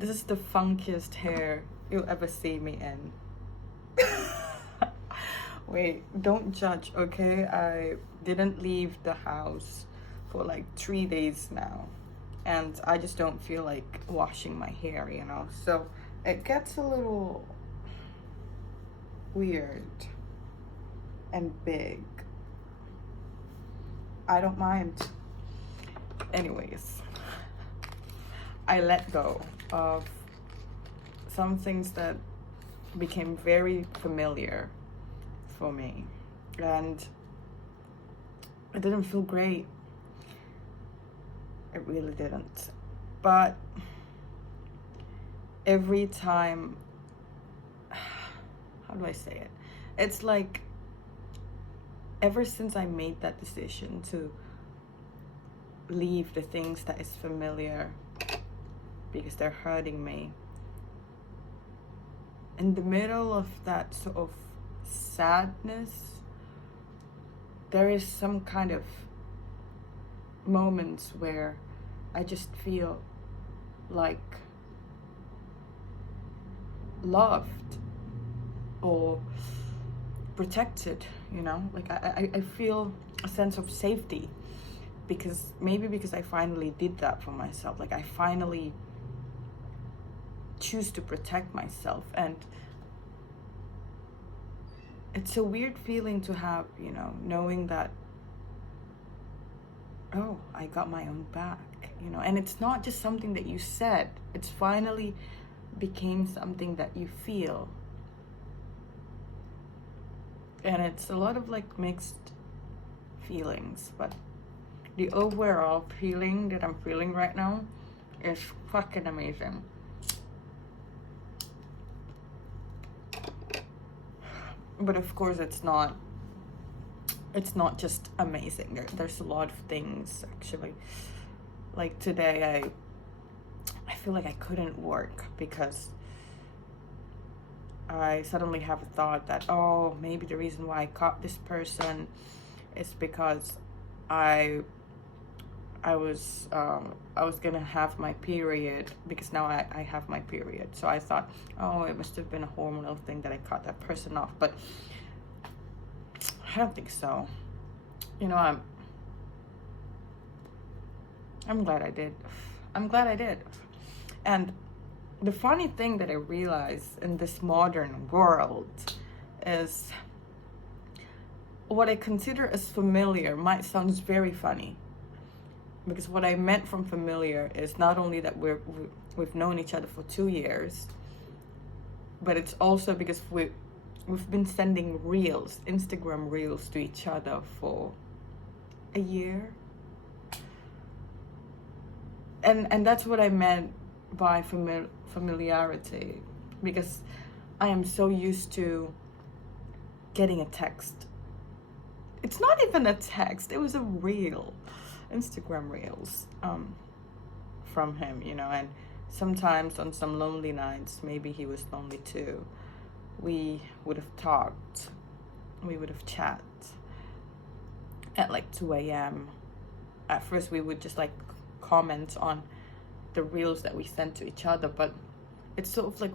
This is the funkiest hair you'll ever see me in. Wait, don't judge, okay? I didn't leave the house for like 3 days now. And I just don't feel like washing my hair, you know? So it gets a little weird and big. I don't mind. Anyways, I let go of some things that became very familiar for me, and it didn't feel great. It really didn't. But every time, how do I say it? It's like ever since I made that decision to leave the things that is familiar because they're hurting me, in the middle of that sort of sadness, there is some kind of moments where I just feel like loved or protected, you know? Like I feel a sense of safety because I finally did that for myself. Like I finally choose to protect myself, and it's a weird feeling to have, you know, knowing that, oh, I got my own back, you know. And it's not just something that you said, it's finally became something that you feel. And it's a lot of like mixed feelings, but the overall feeling that I'm feeling right now is fucking amazing. But of course it's not just amazing. There's a lot of things actually. Like today I feel like I couldn't work because I suddenly have a thought that, oh, maybe the reason why I caught this person is because I was gonna have my period, because now I have my period. So I thought, oh, it must have been a hormonal thing that I cut that person off. But I don't think so. You know, I'm glad I did. I'm glad I did. And the funny thing that I realize in this modern world is what I consider as familiar might sound very funny. Because what I meant from familiar is not only that we've known each other for 2 years, but it's also because we've been sending reels, Instagram reels, to each other for a year. And that's what I meant by familiarity, because I am so used to getting a text. It's not even a text, it was a reel, Instagram reels from him, you know. And sometimes on some lonely nights, maybe he was lonely too, we would have talked, we would have chat at like 2 a.m. At first we would just like comment on the reels that we sent to each other, but it's sort of like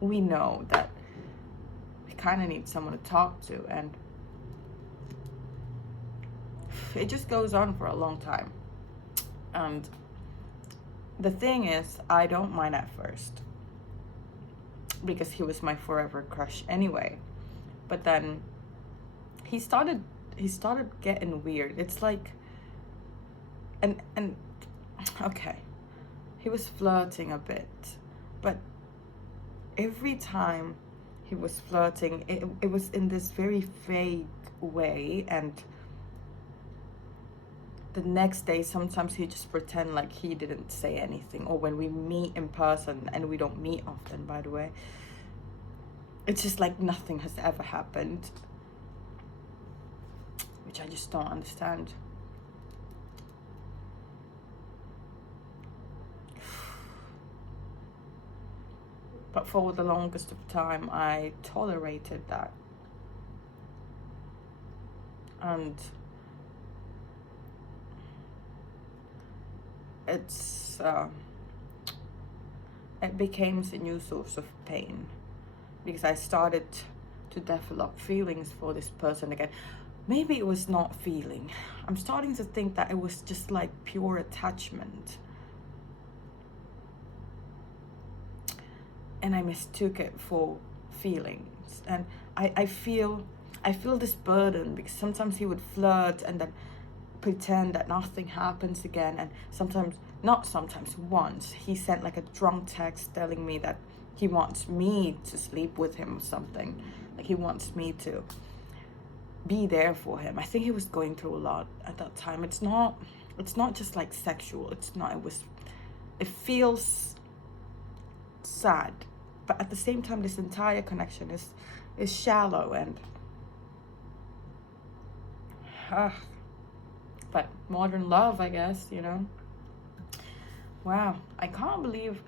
we know that we kind of need someone to talk to, and it just goes on for a long time. And the thing is, I don't mind at first because he was my forever crush anyway. But then he started getting weird. It's like, and okay, he was flirting a bit, but every time he was flirting, it was in this very vague way. And the next day, sometimes he just pretend like he didn't say anything. Or when we meet in person, and we don't meet often, by the way, it's just like nothing has ever happened, which I just don't understand. But for the longest of time, I tolerated that. And it's it became a new source of pain, because I started to develop feelings for this person again. Maybe it was not feeling. I'm starting to think that it was just like pure attachment. And I mistook it for feelings. And I feel this burden, because sometimes he would flirt and then pretend that nothing happens again. And once he sent like a drunk text telling me that he wants me to sleep with him or something. Like he wants me to be there for him. I think he was going through a lot at that time. It's not just like sexual. It feels sad, but at the same time this entire connection is shallow and but modern love, I guess, you know. Wow, I can't believe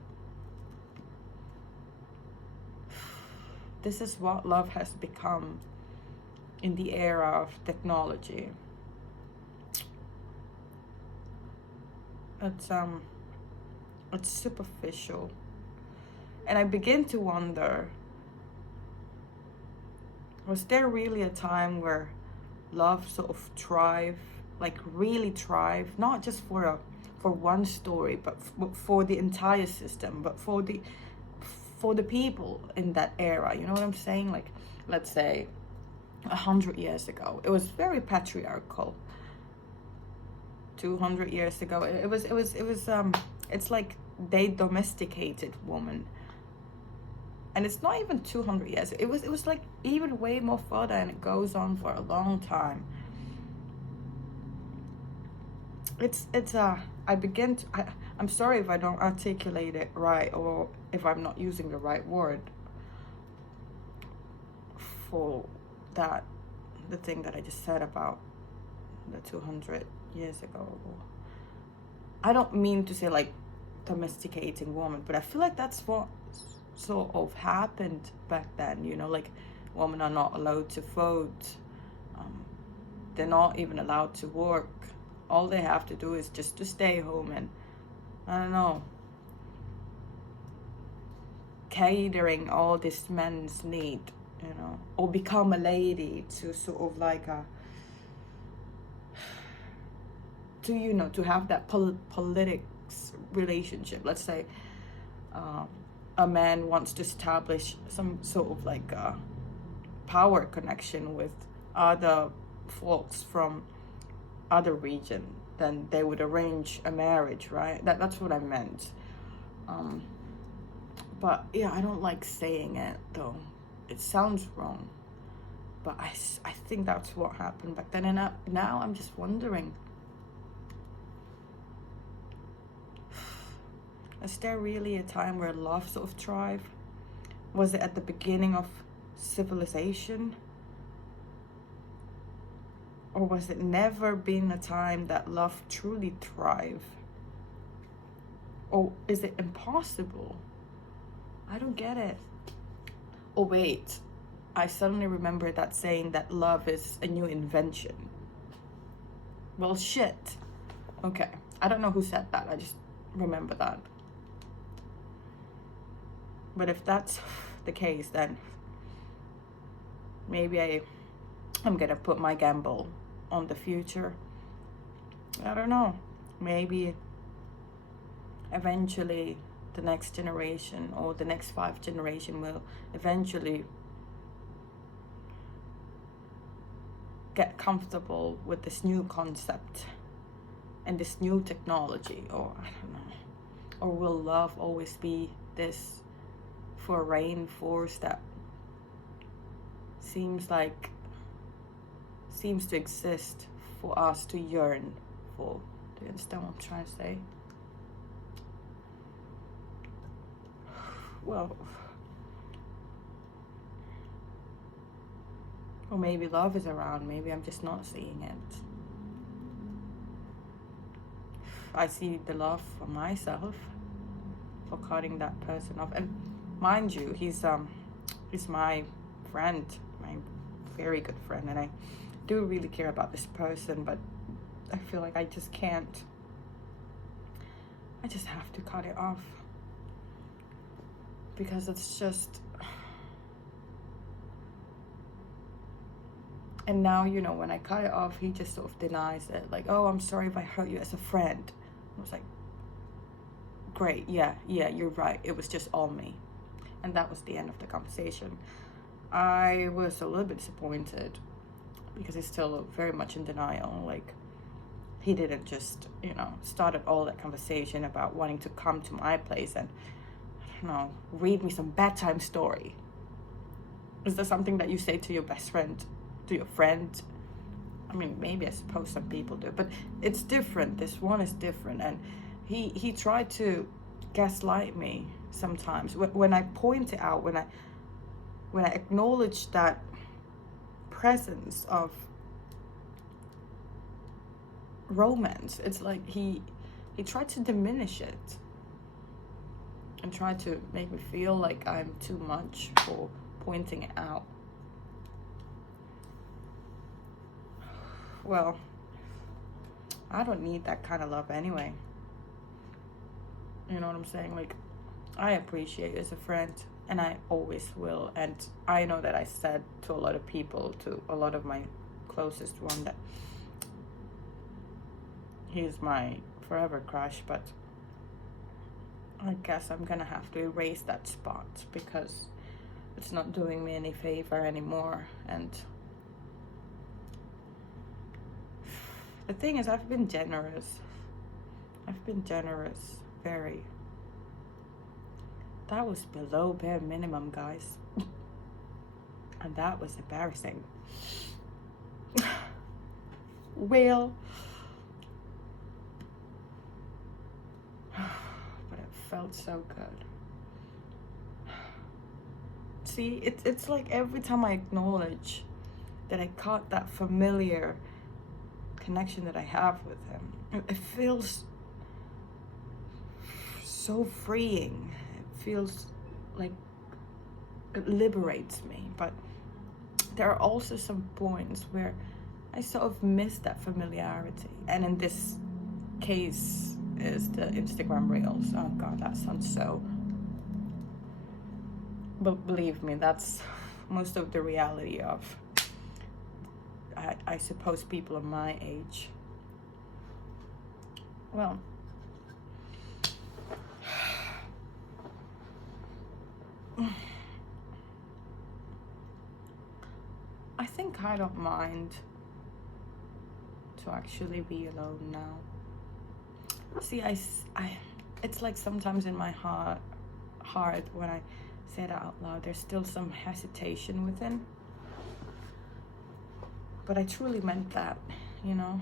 this is what love has become in the era of technology. It's superficial. And I begin to wonder, was there really a time where love sort of thrived, like really thrived, not just for one story, but for the entire system, but for the people in that era, you know what I'm saying? Like, let's say 100 years ago, it was very patriarchal. 200 years ago, it's like they domesticated woman. And it's not even 200 years. It was like even way more further, and it goes on for a long time. I'm sorry if I don't articulate it right, or if I'm not using the right word for that, the thing that I just said about the 200 years ago. I don't mean to say like domesticating women, but I feel like that's what sort of happened back then, you know, like women are not allowed to vote, they're not even allowed to work. All they have to do is just to stay home and, I don't know, catering all this men's need, you know, or become a lady to sort of like to have that politics relationship. Let's say a man wants to establish some sort of like power connection with other folks from other region, then they would arrange a marriage, right? That's what I meant. But yeah, I don't like saying it though. It sounds wrong. But I think that's what happened back then. And now I'm just wondering, is there really a time where love sort of thrived? Was it at the beginning of civilization? Or was it never been a time that love truly thrived? Or is it impossible? I don't get it. Oh wait, I suddenly remember that saying that love is a new invention. Well, shit. Okay, I don't know who said that. I just remember that. But if that's the case, then maybe I'm gonna put my gamble on the future. I don't know. Maybe eventually the next generation or the next 5 generation will eventually get comfortable with this new concept and this new technology, or I don't know. Or will love always be this foreign force that seems to exist for us to yearn for? Do you understand what I'm trying to say? Well, or maybe love is around. Maybe I'm just not seeing it. I see the love for myself for cutting that person off. And mind you, he's my friend, my very good friend, and I do really care about this person, but I feel like I just can't. I just have to cut it off. because it's just, and now, you know, when I cut it off, he just sort of denies it, like, oh, I'm sorry if I hurt you as a friend. I was like, great, yeah, you're right, it was just all me. And that was the end of the conversation. I was a little bit disappointed because he's still very much in denial. Like, he didn't just, you know, started all that conversation about wanting to come to my place and, I don't know, read me some bedtime story. Is that something that you say to your best friend, to your friend? I mean, maybe I suppose some people do, but it's different. This one is different. And he tried to gaslight me sometimes. When I point it out, when I acknowledge that presence of romance, it's like he tried to diminish it and tried to make me feel like I'm too much for pointing it out. Well, I don't need that kind of love anyway. You know what I'm saying? Like, I appreciate you as a friend, and I always will. And I know that I said to a lot of people, to a lot of my closest one, that he's my forever crush, but I guess I'm gonna have to erase that spot because it's not doing me any favor anymore. And the thing is, I've been generous, very. That was below bare minimum, guys. And that was embarrassing. Well, but it felt so good. See, it's like every time I acknowledge that I caught that familiar connection that I have with him, it feels so freeing. It feels like it liberates me. But there are also some points where I sort of miss that familiarity. And in this case is the Instagram Reels. Oh God, that sounds so... But believe me, that's most of the reality of, I suppose, people of my age. Well, I think I don't mind to actually be alone now. See, it's like sometimes in my heart when I say that out loud, there's still some hesitation within. But I truly meant that, you know,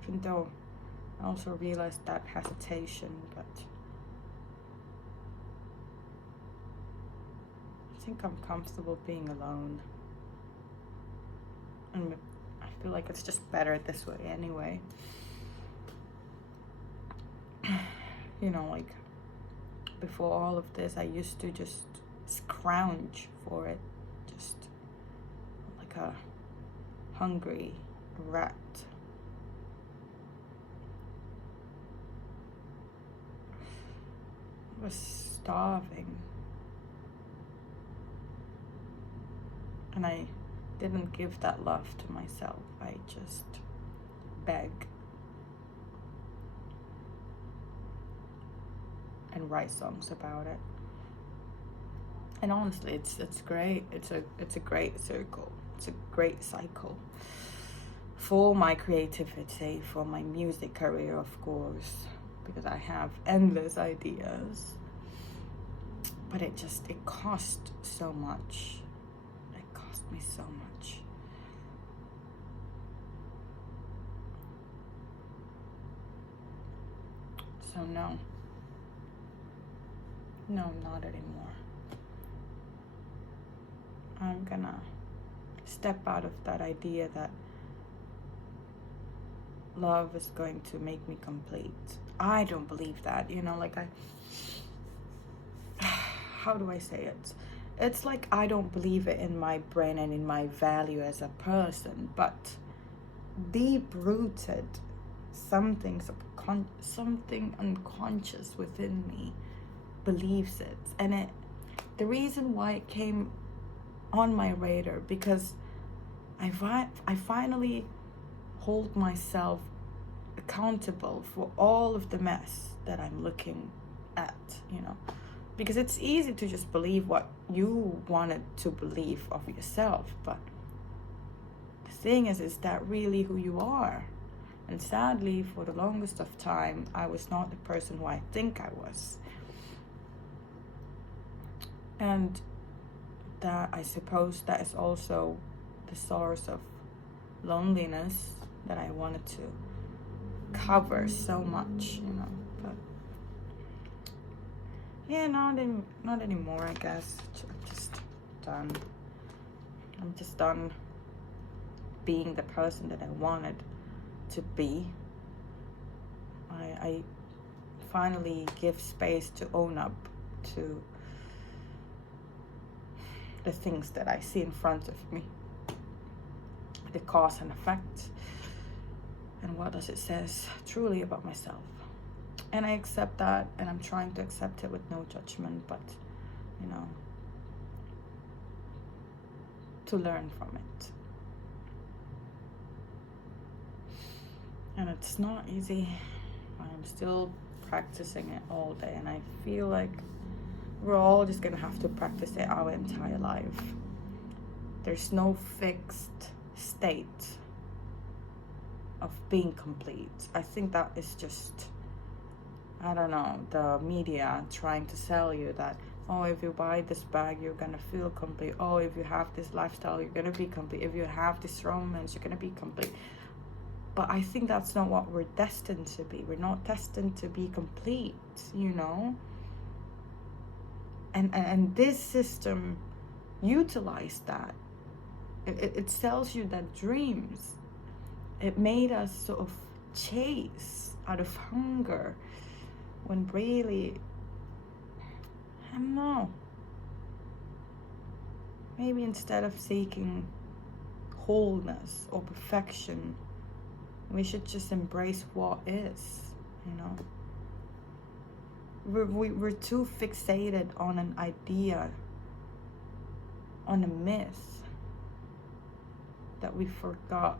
even though I also realized that hesitation, but I think I'm comfortable being alone. And I feel like it's just better this way anyway. You know, like, before all of this, I used to just scrounge for it, just like a hungry rat. I was starving. And I didn't give that love to myself. I just beg and write songs about it. And honestly, it's great. It's a great circle. It's a great cycle for my creativity, for my music career, of course, because I have endless ideas. But it cost so much. It cost me so much. So no, not anymore. I'm gonna step out of that idea that love is going to make me complete. I don't believe that, you know, like how do I say it? It's like I don't believe it in my brain and in my value as a person, but deep-rooted, something unconscious within me believes it. And the reason why it came on my radar, because I finally hold myself accountable for all of the mess that I'm looking at, because it's easy to just believe what you wanted to believe of yourself, but the thing is that really who you are? And sadly, for the longest of time, I was not the person who I think I was. And that, I suppose, that is also the source of loneliness that I wanted to cover so much, but yeah, not anymore, I guess. I'm just done being the person that I wanted to be. I finally give space to own up to the things that I see in front of me, the cause and effect, and what does it says truly about myself. And I accept that, and I'm trying to accept it with no judgment, but to learn from it. And it's not easy. I'm still practicing it all day, and I feel like we're all just gonna have to practice it our entire life. There's no fixed state of being complete. I think that is just, I don't know, the media trying to sell you that, oh, if you buy this bag, you're gonna feel complete. Oh, if you have this lifestyle, you're gonna be complete. If you have this romance, you're gonna be complete. But I think that's not what we're destined to be. We're not destined to be complete, And this system utilized that. It sells you that dreams. It made us sort of chase out of hunger, when really, I don't know, maybe instead of seeking wholeness or perfection, we should just embrace what is, We're too fixated on an idea, on a myth, that we forgot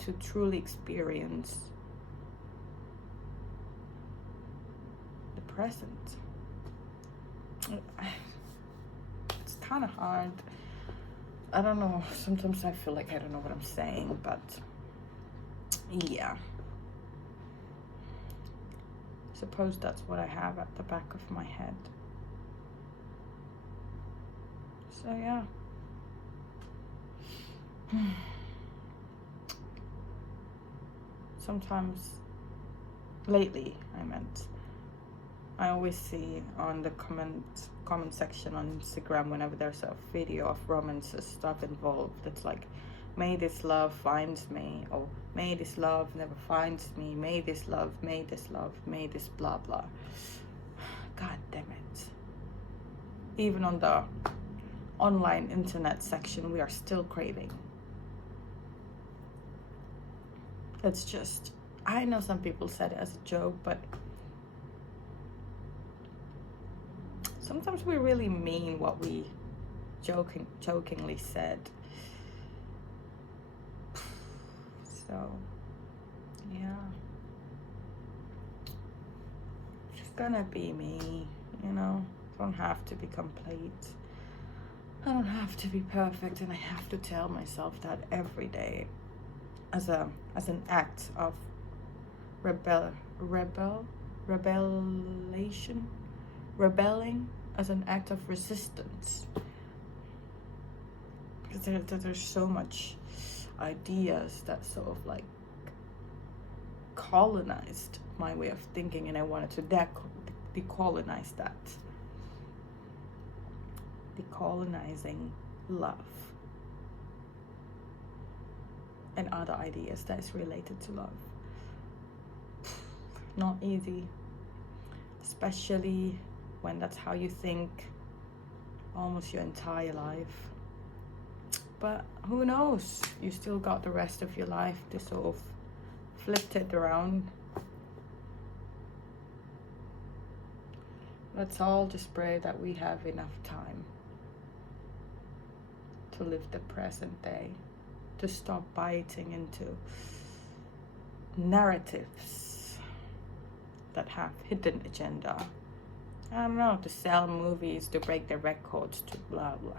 to truly experience the present. It's kind of hard. I don't know. Sometimes I feel like I don't know what I'm saying, but yeah. Suppose that's what I have at the back of my head. So yeah. Sometimes, lately, I always see on the comment section on Instagram, whenever there's a video of romances stuff involved, it's like, may this love finds me, or may this love never finds me, may this love, may this blah blah. God damn it. Even on the online internet section, we are still craving. It's just, I know some people said it as a joke, but sometimes we really mean what we jokingly said. So, yeah. It's gonna be me, I don't have to be complete. I don't have to be perfect, and I have to tell myself that every day as an act of rebelling as an act of resistance. Because there's so much ideas that sort of like colonized my way of thinking, and I wanted to decolonize that. Decolonizing love and other ideas that is related to love. Not easy, especially when that's how you think almost your entire life. But who knows? You still got the rest of your life to sort of flip it around. Let's all just pray that we have enough time to live the present day, to stop biting into narratives that have hidden agenda. I don't know, to sell movies, to break the records, to blah blah.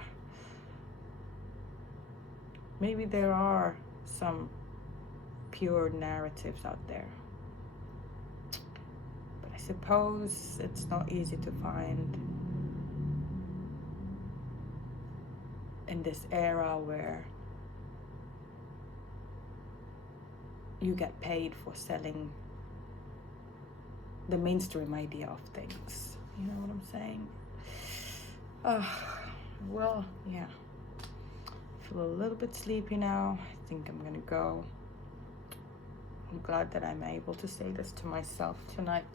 Maybe there are some pure narratives out there, but I suppose it's not easy to find in this era where you get paid for selling the mainstream idea of things. You know what I'm saying? Well, yeah. I feel a little bit sleepy now. I think I'm gonna go. I'm glad that I'm able to say this to myself tonight.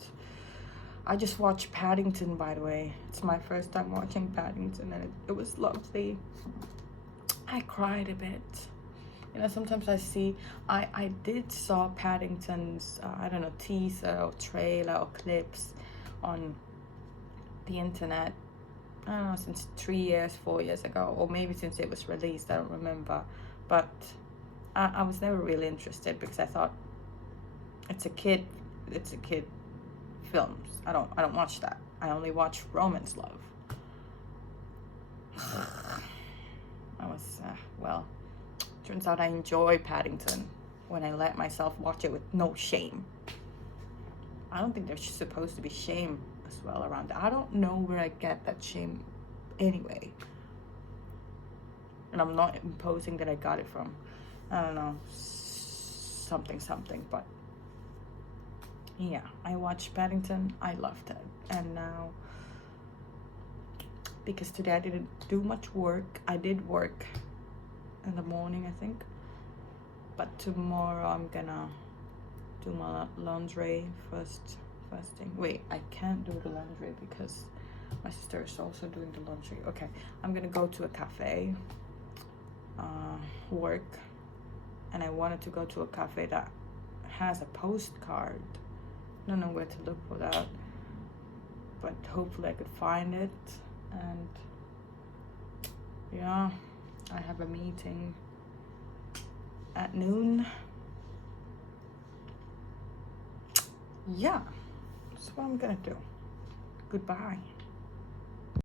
I just watched Paddington, by the way. It's my first time watching Paddington, and it was lovely. I cried a bit. You know, sometimes I did saw Paddington's, I don't know, teaser or trailer or clips on the internet, I don't know, since 3 years, 4 years ago, or maybe since it was released, I don't remember. But I was never really interested because I thought it's a kid films. I don't watch that. I only watch romance love. I was, well, turns out I enjoy Paddington when I let myself watch it with no shame. I don't think there's supposed to be shame as well around it. I don't know where I get that shame anyway. And I'm not imposing that I got it from, I don't know, something, but yeah, I watched Paddington. I loved it. And now, because today I didn't do much work, I did work in the morning, I think, but tomorrow I'm gonna do my laundry first thing. Wait, I can't do the laundry because my sister is also doing the laundry. Okay, I'm gonna go to a cafe, work, and I wanted to go to a cafe that has a postcard. I don't know where to look for that, but hopefully I could find it. And yeah, I have a meeting at noon. Yeah, that's what I'm gonna do. Goodbye.